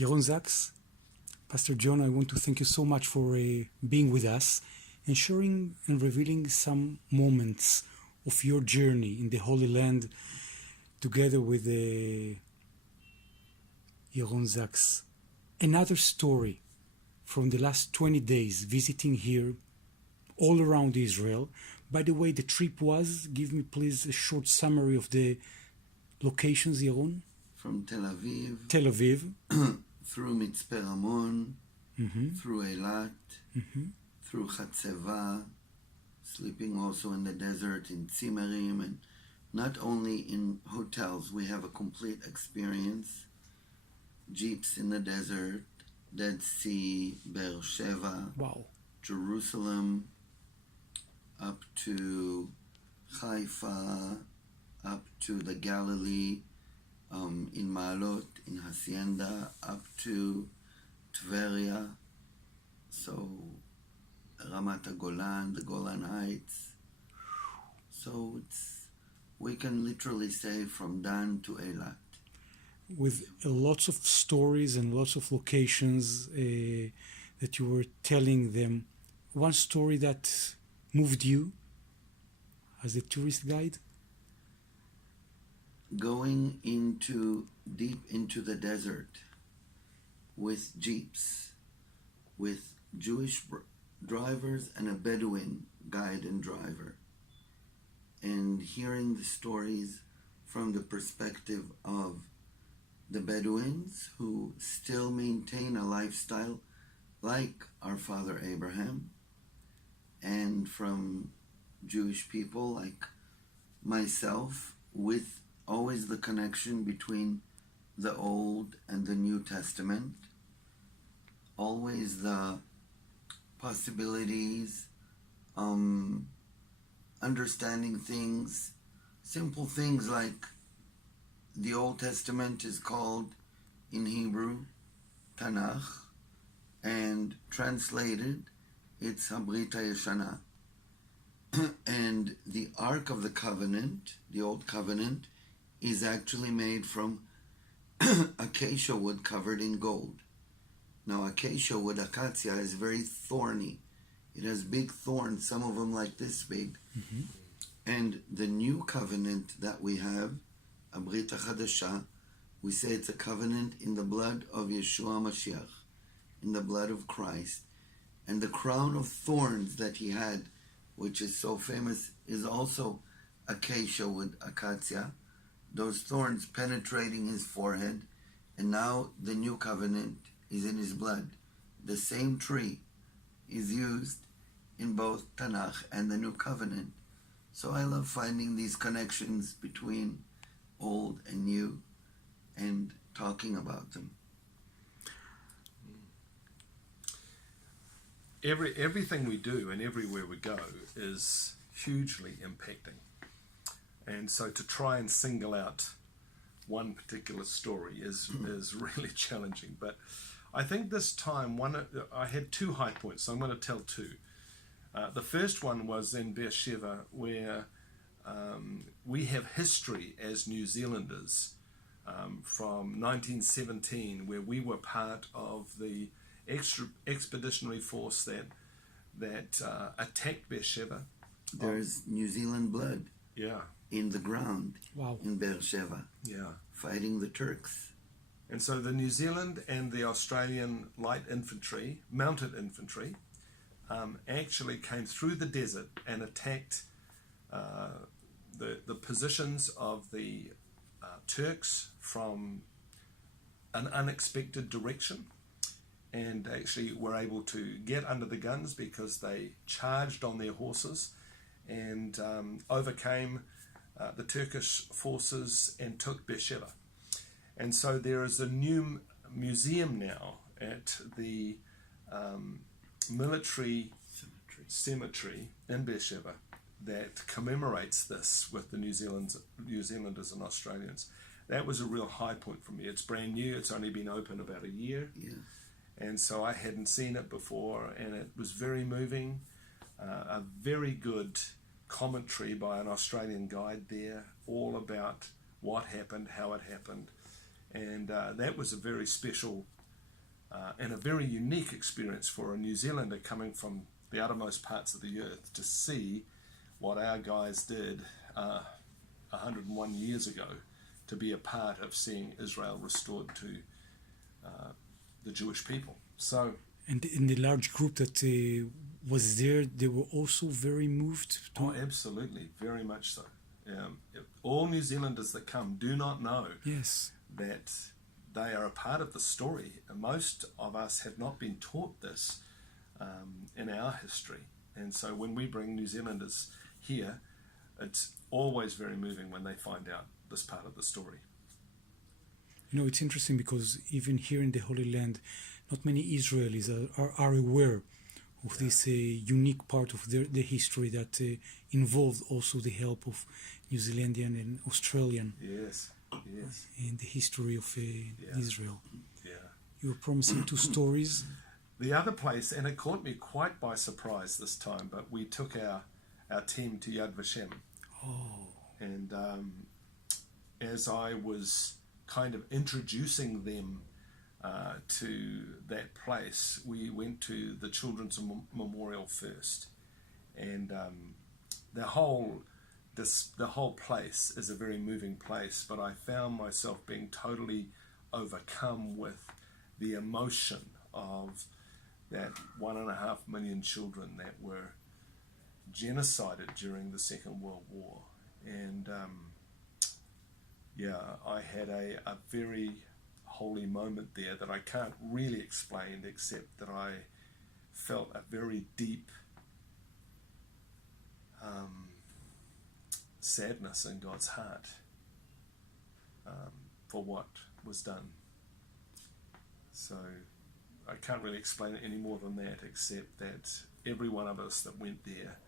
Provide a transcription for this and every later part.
Yaron Sachs Pastor John, I want to thank you so much for being with us and sharing and revealing some moments of your journey in the Holy Land together with Yaron Sachs. Another story from the last 20 days visiting here all around Israel. By the way, the trip was, give me please a short summary of the locations, Yaron. From Tel Aviv. Tel Aviv. Through Mitzpe Ramon, through Eilat, through Chatzeva, sleeping also in the desert in Tzimerim, and not only in hotels, we have a complete experience. Jeeps in the desert, Dead Sea, Be'er Sheva, Wow. Jerusalem, up to Haifa, up to the Galilee, in Ma'alot, in Hacienda, up to Tveria, so Ramat HaGolan, the Golan Heights. So we can literally say from Dan to Eilat. With lots of stories and lots of locations that you were telling them. One story that moved you as a tourist guide? Going deep into the desert with jeeps, with Jewish drivers and a Bedouin guide and driver, and hearing the stories from the perspective of the Bedouins who still maintain a lifestyle like our father Abraham, and from Jewish people like myself, with always the connection between the Old and the New Testament, always the possibilities, understanding things, simple things like the Old Testament is called in Hebrew Tanakh, and translated it's Habrit HaYeshana. And the Ark of the Covenant, the Old Covenant, is actually made from acacia wood covered in gold. Now acacia wood, acacia, is very thorny. It has big thorns, some of them like this big. And the new covenant that we have, Habrit HaChadashah, we say it's a covenant in the blood of Yeshua Mashiach, in the blood of Christ. And the crown of thorns that he had, which is so famous, is also acacia wood, acacia, those thorns penetrating his forehead. And now the new covenant is in his blood. The same tree is used in both Tanakh and the new covenant. So I love finding these connections between old and new and talking about them. Everything we do and everywhere we go is hugely impacting. And so to try and single out one particular story is really challenging. But I think this time I had two high points, so I'm going to tell two. The first one was in Beersheba, where we have history as New Zealanders from 1917, where we were part of the expeditionary force that attacked Beersheba. There's New Zealand blood in the ground. Wow. In Beersheba, fighting the Turks. And so the New Zealand and the Australian light infantry, mounted infantry, actually came through the desert and attacked the positions of the Turks from an unexpected direction, and actually were able to get under the guns because they charged on their horses and overcame the Turkish forces and took Beersheba. And so there is a new museum now at the military cemetery in Beersheba that commemorates this with the New Zealanders and Australians. That was a real high point for me. It's brand new. It's only been open about a year. And so I hadn't seen it before, and it was very moving. A very good commentary by an Australian guide there, all about what happened, how it happened. And that was a very special and a very unique experience for a New Zealander coming from the uttermost parts of the earth to see what our guys did 101 years ago, to be a part of seeing Israel restored to the Jewish people. So, and in the large group that was there, they were also very moved. oh, absolutely, very much so. All New Zealanders that come do not know Yes. that they are a part of the story. Most of us have not been taught this in our history. And so when we bring New Zealanders here, it's always very moving when they find out this part of the story. You know, it's interesting because even here in the Holy Land, not many Israelis are aware of this unique part of the history that involved also the help of New Zealandian and Australian Yes, yes. in the history of Israel. Yeah. You were promising 2 stories. The other place, and it caught me quite by surprise this time, but we took our team to Yad Vashem. Oh, And as I was kind of introducing them to that place, we went to the Children's Memorial first. And the whole place is a very moving place, but I found myself being totally overcome with the emotion of that 1.5 million children that were genocided during the Second World War. And I had a very holy moment there that I can't really explain, except that I felt a very deep sadness in God's heart for what was done. So I can't really explain it any more than that, except that every one of us that went there,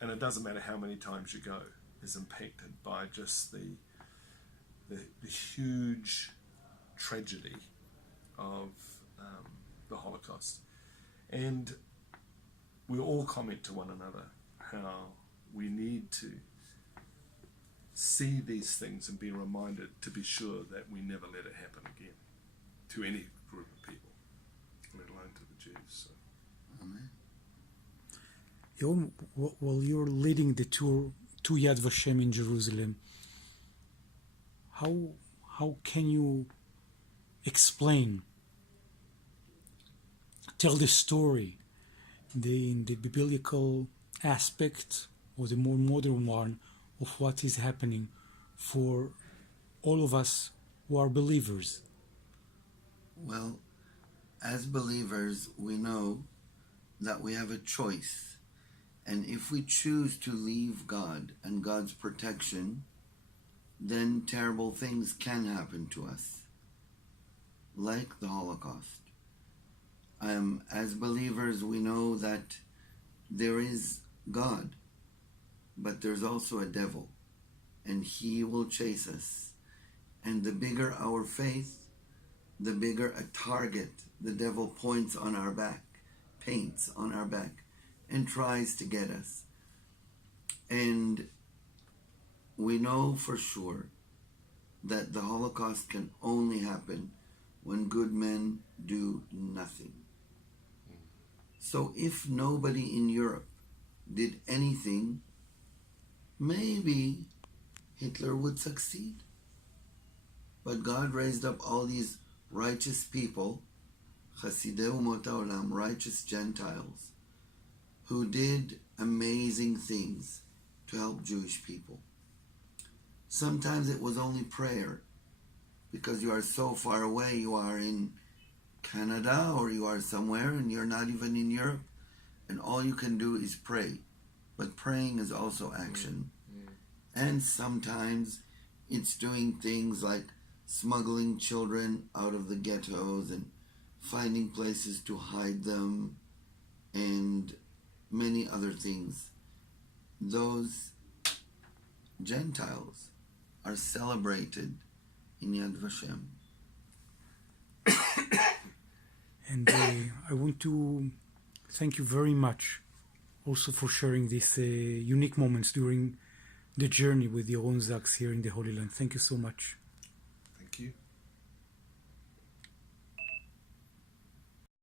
and it doesn't matter how many times you go, is impacted by just the huge tragedy of the Holocaust. And we all comment to one another how we need to see these things and be reminded to be sure that we never let it happen again to any group of people, let alone to the Jews. So. Amen. Yaron, while you're leading the tour to Yad Vashem in Jerusalem, how can you explain, tell the story, in the biblical aspect or the more modern one of what is happening for all of us who are believers? Well, as believers, we know that we have a choice. And if we choose to leave God and God's protection, then terrible things can happen to us, like the Holocaust. As believers, we know that there is God, but there's also a devil, and he will chase us. And the bigger our faith, the bigger a target the devil points on our back, paints on our back, and tries to get us. And we know for sure that the Holocaust can only happen when good men do nothing. So if nobody in Europe did anything, maybe Hitler would succeed. But God raised up all these righteous people, Chasidei Umot Haolam, righteous Gentiles, who did amazing things to help Jewish people. Sometimes it was only prayer, because you are so far away. You are in Canada or you are somewhere and you're not even in Europe, and all you can do is pray. But praying is also action. And sometimes it's doing things like smuggling children out of the ghettos and finding places to hide them and many other things. Those Gentiles are celebrated in Yad Vashem. And I want to thank you very much also for sharing these unique moments during the journey with Yaron Sachs here in the Holy Land. Thank you so much. Thank you.